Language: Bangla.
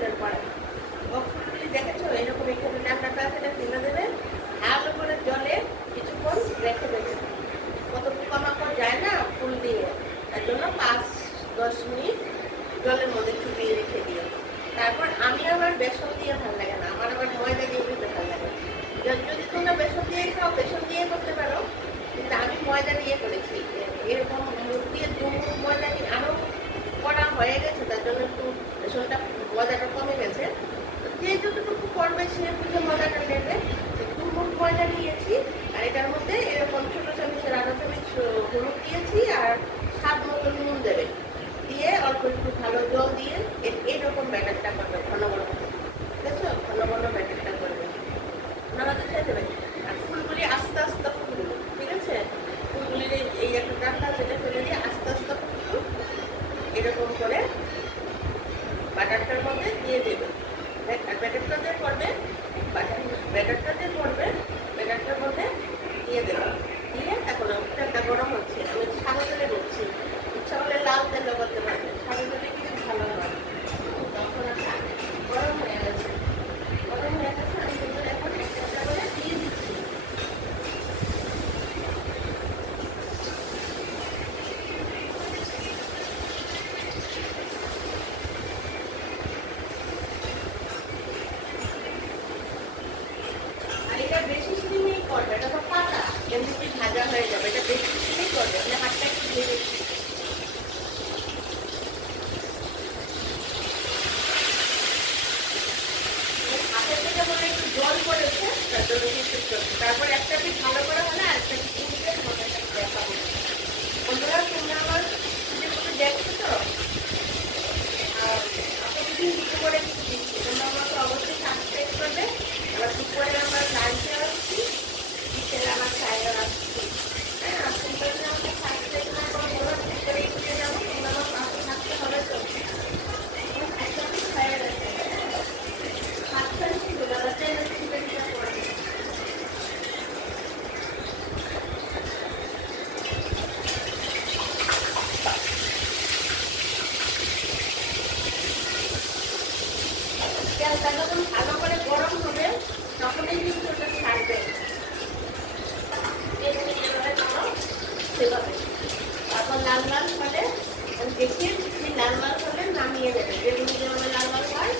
ফুলের পড়া। বক ফুলগুলি দেখেছো এরকম এখানে ডান্ডাটা আছে, এটা ফেলে দেবে, ভালো করে জলে কিছুক্ষণ রেখে দেবে। কত পোকামাকড় যায় না ফুল দিয়ে, তার জন্য 5-10 মিনিট জলের মধ্যে চুবিয়ে রেখে দিও। তারপর আমি আবার বেসন দিয়ে ভালো লাগে না, আমার আবার ময়দা দিয়ে দিতে ভালো লাগে। যদি তোমরা বেসন দিয়ে খাও বেসন দিয়ে করতে পারো, কিন্তু আমি ময়দা দিয়ে করেছি। এরকম মুখ দিয়ে 2 মুঠ ময়দা নিয়ে আরও করা হয়ে গেছে, তার জন্য একটু বেসনটা ময়দাটা কমে গেছে। যে যতটুকু করবে সে বুঝে ময়দাটা নেবে। 2 মুঠ ময়দা নিয়েছি, আর এটার মধ্যে এরকম ছোটো চামচের 1/2 চামচ হলুদ দিয়েছি, আর স্বাদ মতো নুন দেবে, দিয়ে অল্প একটু ভালো জল দিয়ে এইরকম ব্যাটারটা করবে, ঘন ঘন। দেখছো ঘন ঘন ব্যাটারটা করবে, নামাতে ছেড়ে দেবে। আর ফুলগুলি আস্তে আস্তে ফুলগুলো, ঠিক আছে, ফুলগুলির এই একটা ডান্ডা সেটা ফেলে দিয়ে আস্তে আস্তে ফুলগুলো এরকম করে বাটারটার মধ্যে দিয়ে দেবে। আর ব্যাটারটা যে করবে, ব্যাটারটা যে করবে ব্যাটারটার মধ্যে দিয়ে দেবে, দিয়ে এখন তেলটা গরম হচ্ছে। আমি সাদা তেলে করছি, ইচ্ছা হলে লাল তেলও করতে পারবে, সাদা তেলে কিছু ভালো হয়। তখন গরম হয়ে গেছে, গরম হয়ে গেছে, আমি কিন্তু এখন একটা করে দিয়ে দিচ্ছি। আর এটা বেশি স্টিমেই করবে, এটা তো পাতা এমনিতে ভাজা হয়ে যাবে, এটা বেশি স্টিমেই করবে। মানে হাতটা একটু দিয়ে দিচ্ছি, হাতের থেকে মনে একটু জল পড়েছে, তার জন্য কিছু করছে। তারপর একটা পিঠ ভালো করে হলে আর একটা পিঠ উঠে তোমাকে দেখাবো। বন্ধুরা তোমরা আমার ভিডিওগুলো দেখছো তো, আর প্রতিদিন দুটো করে কিছু দিচ্ছি, তোমরা আমাকে অবশ্যই সাবস্ক্রাইব করবে। আবার দুপুরে আমার লাঞ্চে আসছি, বিকেলে আমার চায়ে আসছি। হ্যাঁ, আর তোমরা যদি আমাকে সাবস্ক্রাইব না করো, ওরা ঠিক করে এগিয়ে যাবো, তোমরা আমার পাশে থাকতে হবে তো। একটা পিঠ হয়ে গেছে, হাতটা ছিল দাদাতে ছিপে দিতে পড়ে। তেলটা যখন ভালো করে গরম হবে তখনই কিন্তু ওটা ছাড়বে, যেভাবে করো সেভাবে। তারপর লাল লাল হলে দেখিয়ে দিচ্ছি, লাল লাল হলে নামিয়ে দেবে, যেগুলি যেভাবে লাল লাল হয়